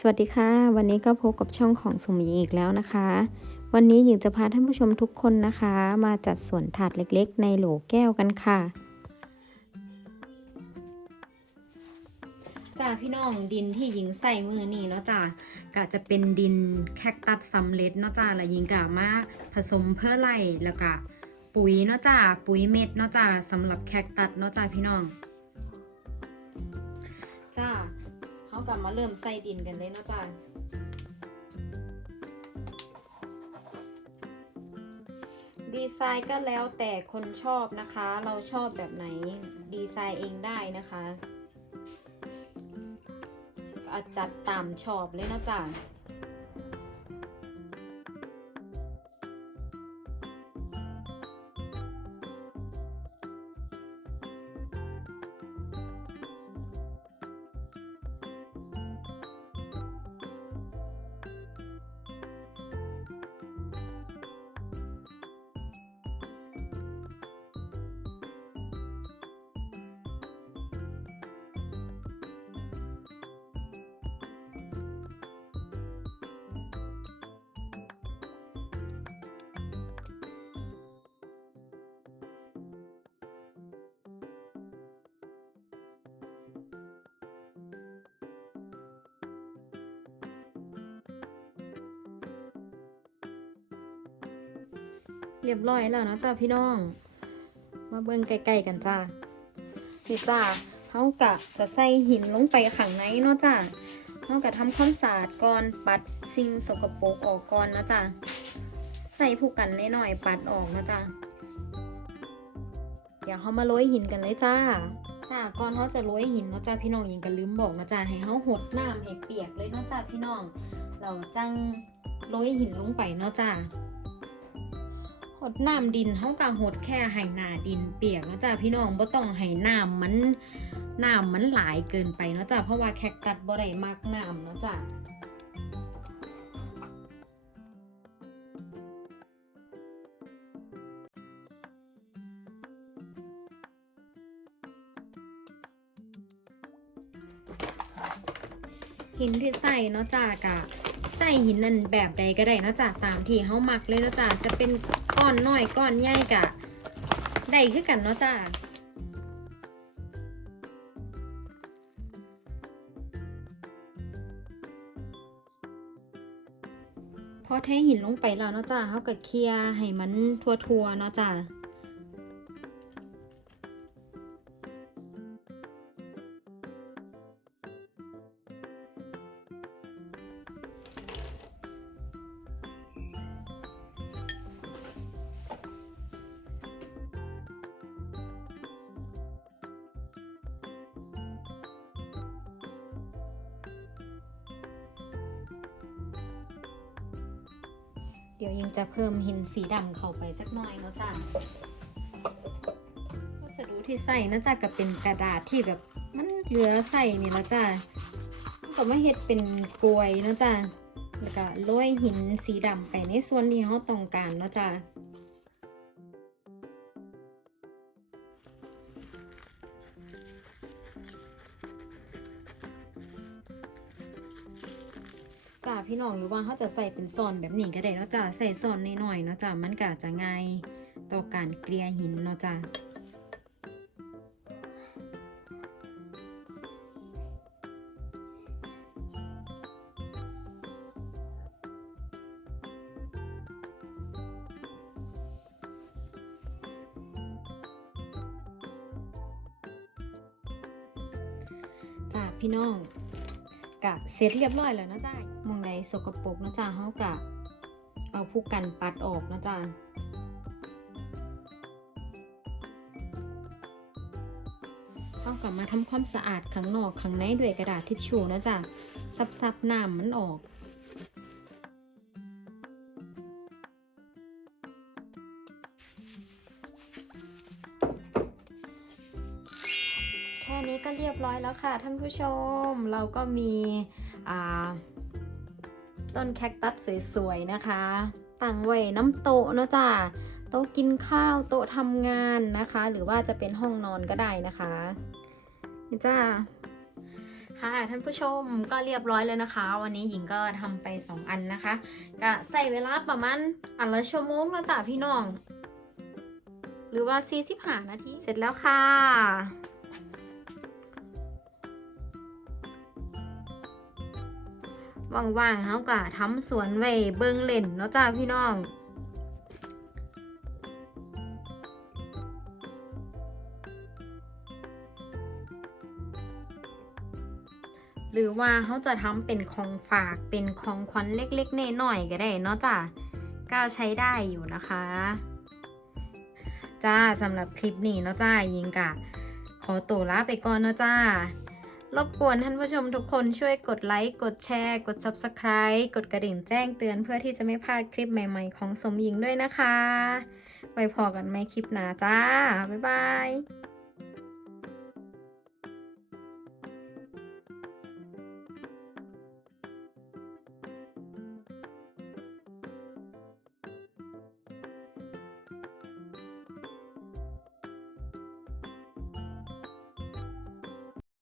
สวัสดีค่ะ วันนี้ก็พบกับช่องของสมหญิงอีกแล้วนะคะ วันนี้หญิงจะพาท่านผู้ชมทุกคนนะคะ มาจัดสวนถาดเล็กๆ ในโหลแก้วกันค่ะจ้าพี่น้องดินที่หญิงใส่มือนี่เนาะจ้าก็จะเป็นดินแคคตัสสำเร็จเนาะจ้าแล้วหญิงก็มาผสมเพื่อไล่แล้วก็ปุ๋ยเนาะจ้าปุ๋ยเม็ดเนาะจ้าสำหรับแคคตัสเนาะจ้าพี่น้องจ้า เขากลับมาเริ่มใส่ดินกันเลยเนาะจ้าดีไซน์ก็แล้วแต่คนชอบนะคะ เราชอบแบบไหนดีไซน์เองได้นะคะอาจัดตามชอบเลยนะจ๊ะ เรียบร้อยแล้วเนาะจ้าพี่น้อง มาเบิ่งใกล้ๆกันจ้านี่จ้าเขากะจะใส่หินลงไปข้างในเนาะจ้าเขากะทำความสะอาดก่อนปัดสิ่งสกปรกออกก่อนเนาะจ้าใส่ผู้กันหน่อยๆปัดออกเนาะจ้าเดี๋ยวเขามาโรยหินกันเลยจ้าจ้าก่อนเขาจะโรยหินเนาะจ้าพี่น้องยิงกันลืมบอกเนาะจ้าให้เขาหดน้ำให้เปียกเลยเนาะจ้าพี่น้อง เราจังโรยหินลงไปเนาะจ้า หดน้ำดินเท่ากับหดแค่ให้หนาดินเปียกเนาะจ้าพี่น้องบ่ต้องให้น้ำมันน้ำมันหลายเกินไปเนาะจ้าเพราะว่าแคคตัสบ่ได้มากน้ำเนาะจ้า หินที่ใส่เนาะจ้ากะใส่หินนั่นแบบใดก็ได้เนาะจ้ะตามที่เฮามักเลยเนาะจ้ะจะเป็นก้อนน้อยก้อนใหญ่กะได้คือกันเนาะจ้ะพอเทหินลงไปแล้วเนาะจ้ะเฮาก็เคลียร์ให้มันทั่วๆเนาะจ้ะ เดี๋ยวยิงจะเพิ่มหินสีดำเข้าไปจักหน่อยเนาะจ้ะวัสดุที่ใส่นะจ้ะก็เป็นกระดาษที่แบบมันเหลือใส่นี่แล้วจ้ะก็มาเฮ็ดเป็นกลวยเนาะจ้ะแล้วก็โรยหินสีดำไปในส่วนที่เราต้องการเนาะจ้ะ จ้าพี่น้องหรือว่าเขาจะใส่เป็นซอนแบบนี้ก็ได้เนาะจ้ะใส่ซอนน้อยๆเนาะจ้ะมันก็จะง่ายต่อการเกลี่ยหินเนาะจ้ะจ้าพี่น้องกะเสร็จเรียบร้อยแล้วนะจ้ามอง สกปรกนะจ้าเฮากะเอาผู้กันปัดออกนะจ้าเฮากลับมาทำความสะอาดข้างนอกข้างในด้วยกระดาษทิชชู่นะจ้าซับๆน้ำมันออกแค่นี้ก็เรียบร้อยแล้วค่ะท่านผู้ชม เราก็มีอ่า ต้นแคคตัสสวยๆนะคะ ตั้งไว้น้ำโต๊ะเนะจ้าโต๊ะกินข้าวโต๊ะทำงานนะคะ หรือว่าจะเป็นห้องนอนก็ได้นะคะนี่จ้าค่ะท่านผู้ชมก็เรียบร้อยแล้วนะคะ วันนี้หญิงก็ทำไป 2 อันนะคะก็ใส่เวลาประมาณอันละชั่วโมงแล้วจ้ะพี่น้อง หรือว่า45นาทีเสร็จแล้วค่ะ ว่างๆเขาก็ทำสวนไว้เบิงเล่นเนาะจ้าพี่น้องหรือว่าเขาจะทำเป็นของฝากเป็นของขวัญเล็กๆน้อยๆก็ได้เนาะจ้ะก็ใช้ได้อยู่นะคะ จ้าสำหรับคลิปนี้เนาะจ้ายิงกะ ขอตัวลาไปก่อนเนาะจ้า รบกวนท่านผู้ชมทุกคนช่วยกดไลค์ กดแชร์ กด Subscribe กดกระดิ่งแจ้งเตือนเพื่อที่จะไม่พลาดคลิปใหม่ๆของสมหญิงด้วยนะคะ ไว้พอกันไหมคลิปหน้าจ้า บ๊ายบาย